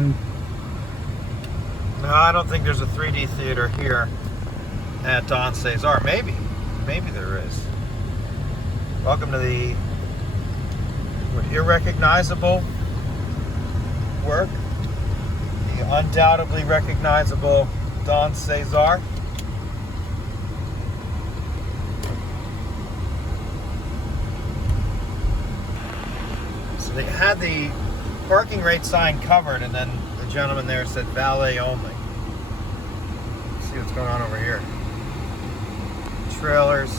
again. No, I don't think there's a 3D theater here at Don Cesar. Maybe there is. Welcome to the irrecognizable work, the undoubtedly recognizable Don Cesar. So they had the parking rate sign covered, and then the gentleman there said valet only. Let's see what's going on over here. Trailers.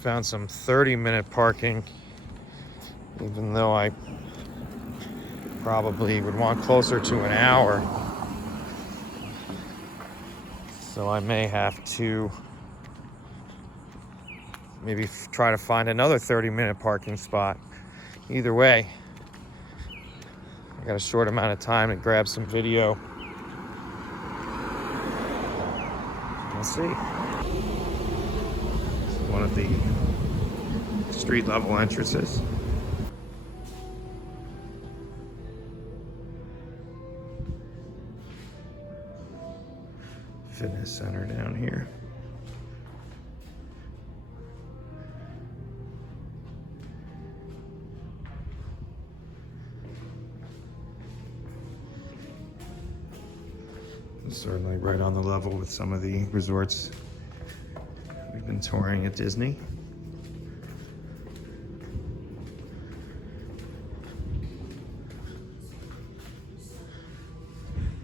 Found some 30-minute parking, even though I probably would want closer to an hour. So I may have to maybe try to find another 30-minute parking spot. Either way, I got a short amount of time to grab some video. We'll see. One of the street level entrances. Fitness center down here. Certainly right on the level with some of the resorts we've been touring at Disney.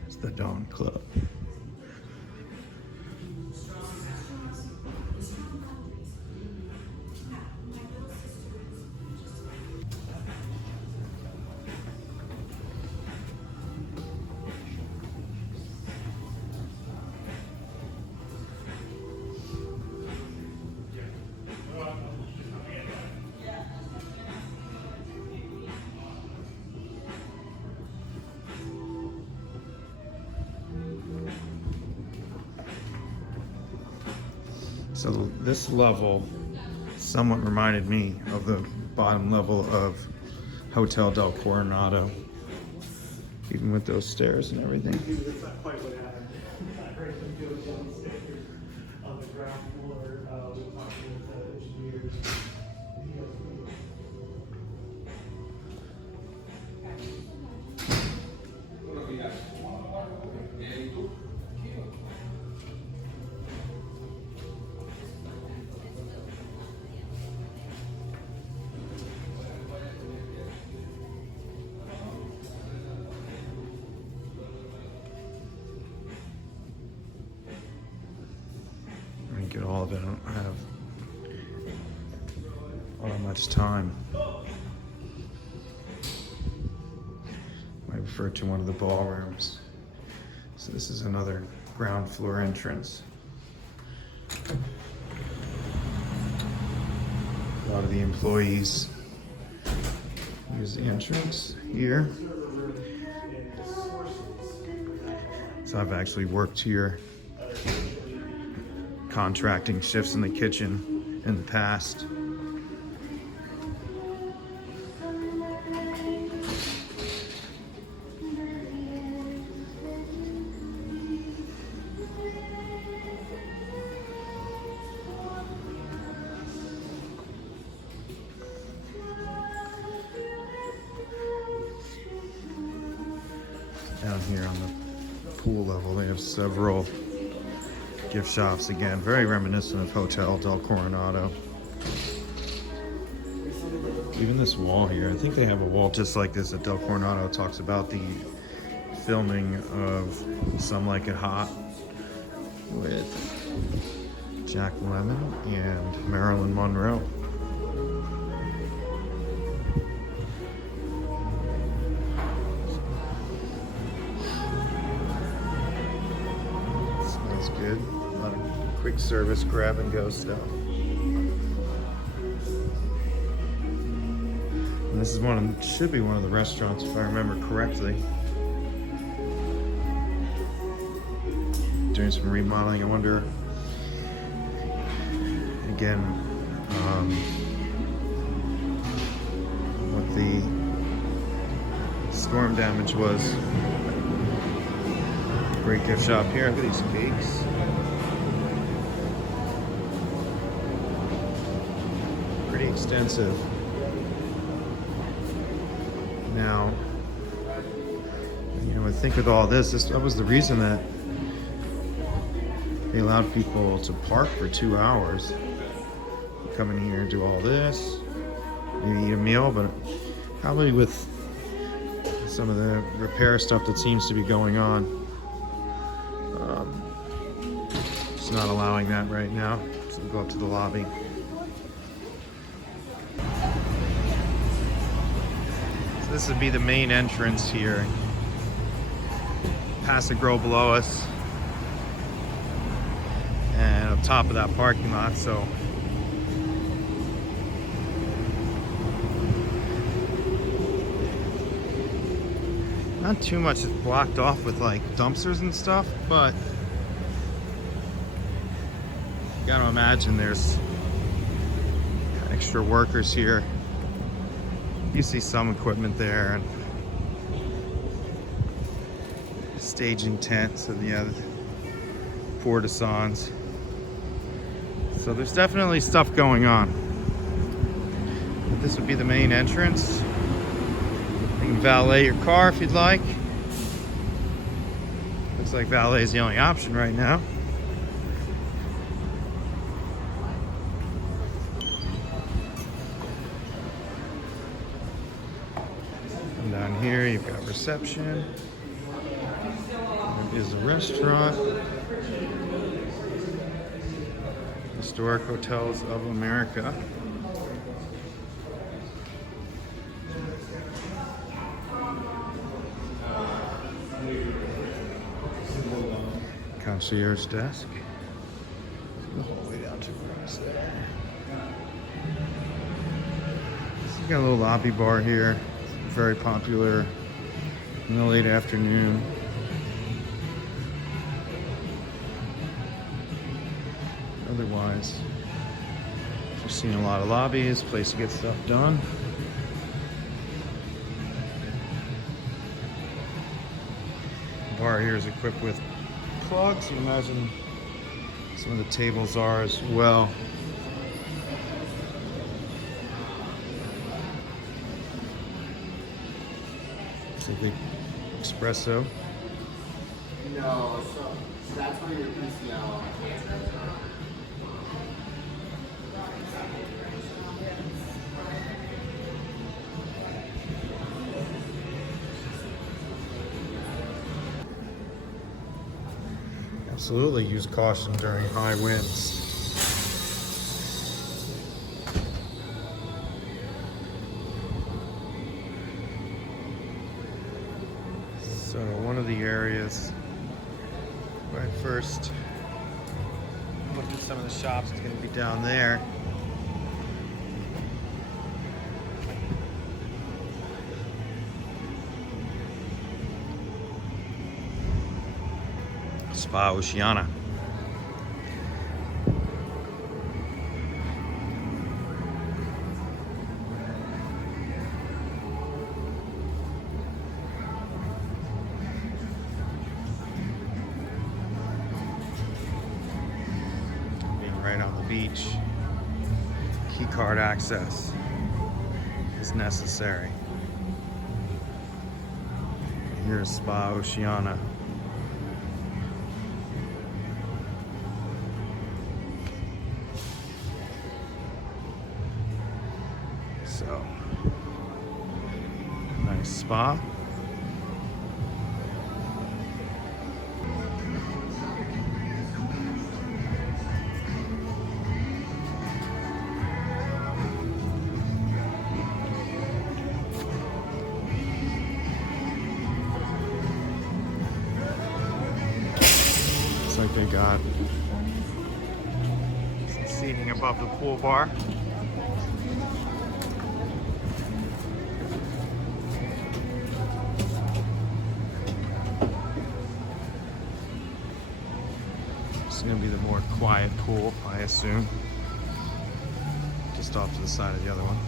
It's the Dawn Club. So this level somewhat reminded me of the bottom level of Hotel Del Coronado, even with those stairs and everything. That's not quite what happened. I heard them go downstairs on the ground floor. We're talking with the engineers. Get all of it. I don't have all that much time. I refer to one of the ballrooms. So this is another ground floor entrance. A lot of the employees use the entrance here. So I've actually worked here contracting shifts in the kitchen in the past. Down here on the pool level, they have several gift shops, again, very reminiscent of Hotel Del Coronado. Even this wall here, I think they have a wall just like this at Del Coronado. It talks about the filming of Some Like It Hot with Jack Lemmon and Marilyn Monroe. Smells good. A lot of quick service grab and go stuff. And this is should be one of the restaurants if I remember correctly. Doing some remodeling. I wonder, again, storm damage was. Great gift shop here. Look at these cakes. Pretty extensive. Now, you know, I think with all this, that was the reason that they allowed people to park for 2 hours. Come in here and do all this, maybe eat a meal, but probably with some of the repair stuff that seems to be going on, it's not allowing that right now. So we'll go up to the lobby. So this would be the main entrance here. Past the grow below us, and up top of that parking lot. So not too much is blocked off with like dumpsters and stuff, but you gotta imagine there's extra workers here. You see some equipment there and staging tents and the other porta-sons. So there's definitely stuff going on. But this would be the main entrance. You can valet your car if you'd like. Looks like valet is the only option right now. And down here you've got reception. There is a restaurant. Historic Hotels of America. Concierge desk. The whole way down to across there. So you got a little lobby bar here. Very popular in the late afternoon. Otherwise, just seeing a lot of lobbies, place to get stuff done. The bar here is equipped with plugs. You imagine some of the tables are as well. So the espresso. No, so that's where your PCL. Absolutely use caution during high winds. So one of the areas where I first looked at some of the shops is going to be down there. Spa Oceana. Being right on the beach, key card access is necessary. Here's Spa Oceana. So, nice spa. Looks like they got some seating above the pool bar. It's going to be the more quiet pool, I assume. Just off to the side of the other one.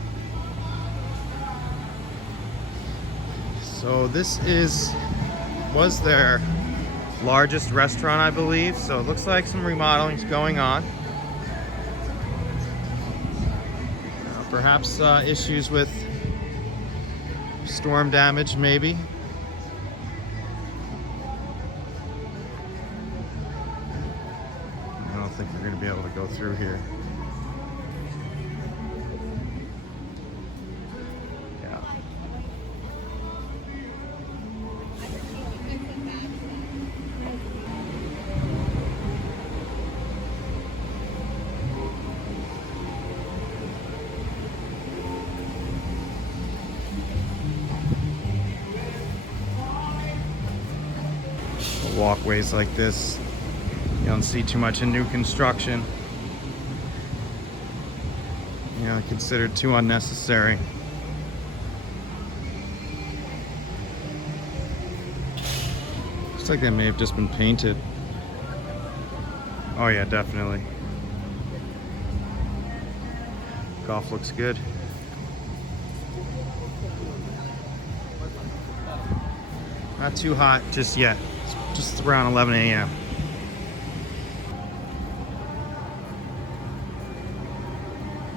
So this was their largest restaurant, I believe. So it looks like some remodeling's going on. Perhaps issues with storm damage, maybe. I don't think we're going to be able to go through here. Yeah. Walkways like this, you don't see too much in new construction. You know, considered too unnecessary. Looks like they may have just been painted. Oh yeah, definitely. Golf looks good. Not too hot just yet. It's just around 11 a.m.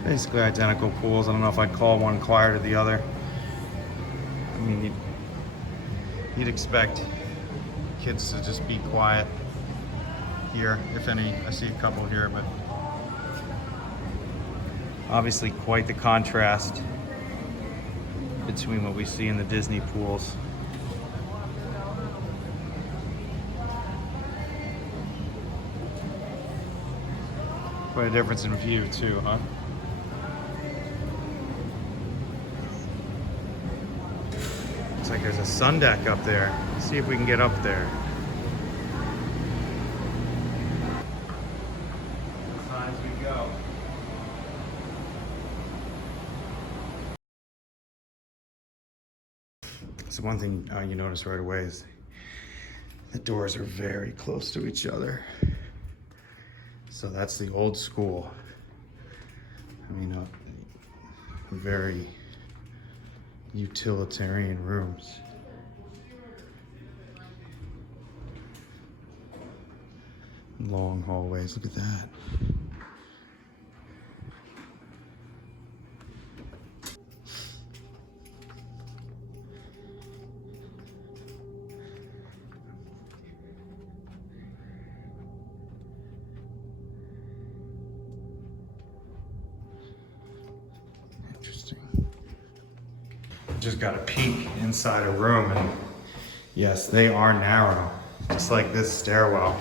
Basically identical pools. I don't know if I'd call one quieter to the other. I mean, you'd expect kids to just be quiet here, if any. I see a couple here, but obviously quite the contrast between what we see in the Disney pools. Quite a difference in view too, huh? Looks like there's a sun deck up there. Let's see if we can get up there. As high as we go. So one thing you notice right away is the doors are very close to each other. So that's the old school. I mean, very utilitarian rooms. Long hallways, look at that. Just got a peek inside a room, and yes, they are narrow, just like this stairwell.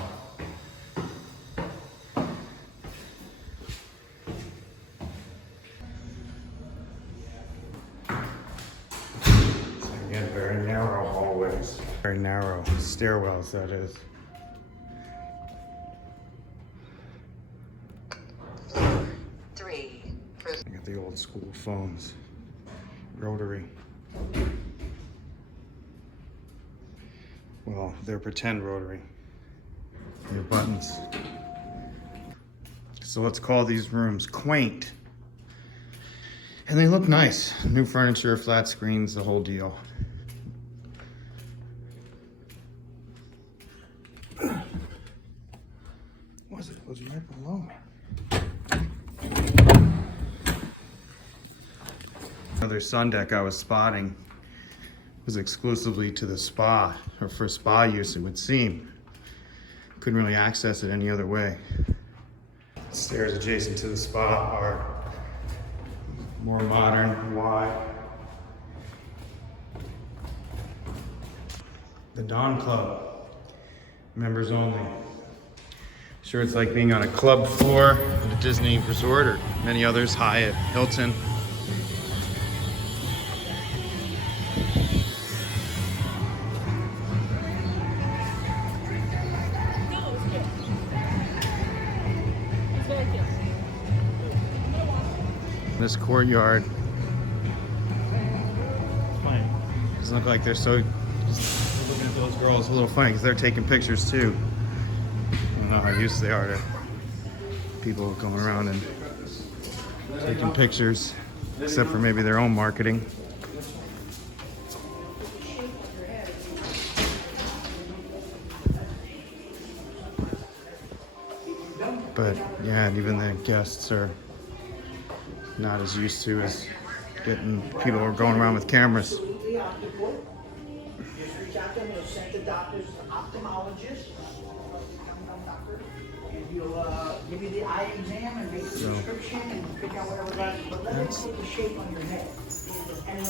So again, very narrow hallways, very narrow stairwells, that is. I got the old school phones, rotary. Well, they're pretend rotary. Your buttons. So let's call these rooms quaint. And they look nice. New furniture, flat screens, the whole deal. Was it? Was right below me. Another sun deck I was spotting was exclusively to the spa, or for spa use, it would seem. Couldn't really access it any other way. Stairs adjacent to the spa are more modern and wide. The Dawn Club, members only. Sure, it's like being on a club floor at a Disney resort or many others, Hyatt, Hilton. This courtyard doesn't look like they're so just looking at those girls a little funny because they're taking pictures too. I don't know how used they are to people going around and taking pictures, except for maybe their own marketing. But yeah, and even the guests are not as used to as getting people who are going around with cameras. Just reach out to them, you'll send the doctor's ophthalmologist, doctor, and he'll give you the eye exam and make the prescription and pick out whatever that, but let it take the shape on your head. And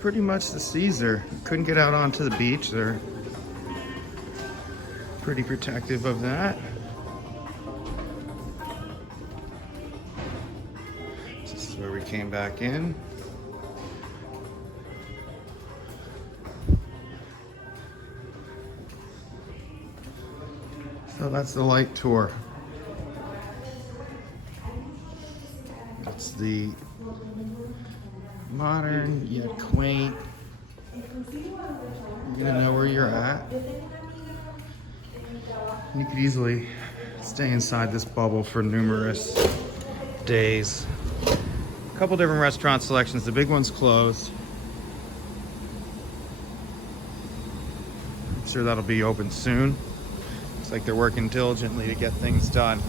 Pretty much the Caesar. Couldn't get out onto the beach. They're pretty protective of that. This is where we came back in. So that's the LITE tour. That's the modern yet quaint. You're gonna know where you're at. You could easily stay inside this bubble for numerous days. A couple different restaurant selections. The big one's closed. I'm sure that'll be open soon. Looks like they're working diligently to get things done.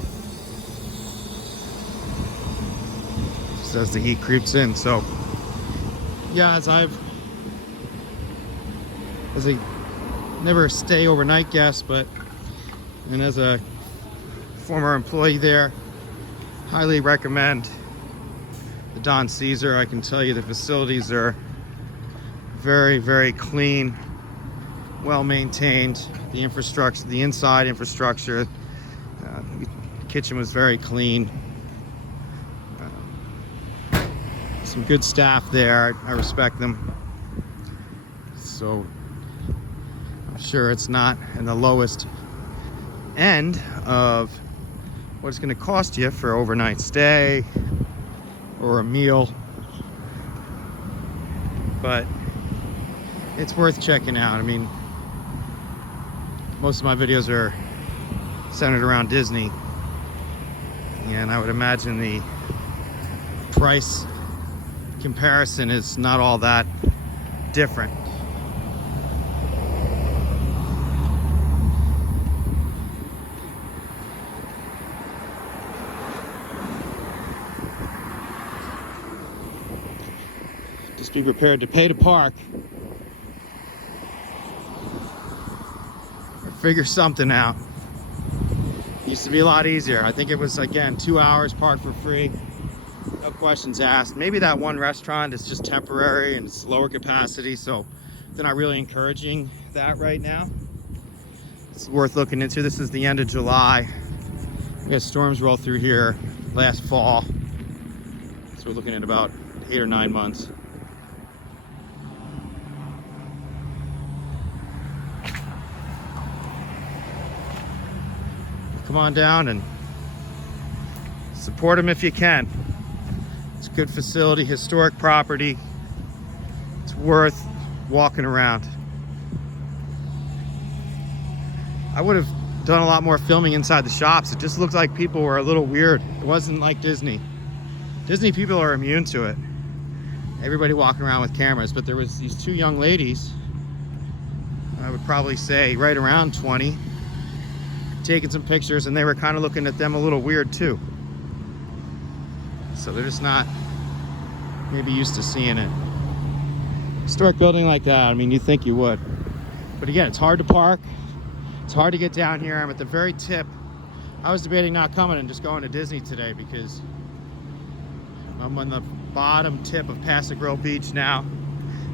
Just as the heat creeps in. So yeah, as I never stay overnight guest, and as a former employee there, highly recommend the Don Caesar. I can tell you the facilities are very, very clean, well maintained. The infrastructure, the inside infrastructure, the kitchen was very clean. Some good staff there. I respect them. So I'm sure it's not in the lowest end of what it's going to cost you for overnight stay or a meal, but it's worth checking out. I mean, most of my videos are centered around Disney, and I would imagine the price comparison is not all that different. Just be prepared to pay to park. Or figure something out. Used to be a lot easier. I think it was, again, 2 hours park for free. No questions asked. Maybe that one restaurant is just temporary and it's lower capacity, so they're not really encouraging that right now. It's worth looking into. This is the end of July. We had storms roll through here last fall, so we're looking at about 8 or 9 months. Come on down and support them if you can. It's a good facility, historic property. It's worth walking around. I would have done a lot more filming inside the shops. It just looked like people were a little weird. It wasn't like Disney. Disney people are immune to it. Everybody walking around with cameras, but there was these two young ladies, I would probably say right around 20, taking some pictures, and they were kind of looking at them a little weird too. So they're just not maybe used to seeing it. Historic building like that, I mean, you think you would. But again, it's hard to park. It's hard to get down here. I'm at the very tip. I was debating not coming and just going to Disney today because I'm on the bottom tip of Paso Grill Beach now.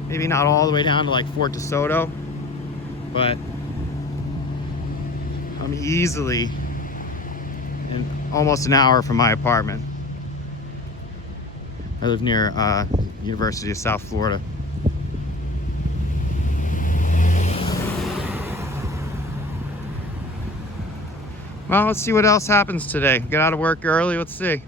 Maybe not all the way down to like Fort DeSoto, but I'm easily in almost an hour from my apartment. I live near University of South Florida. Well, let's see what else happens today. Get out of work early, let's see.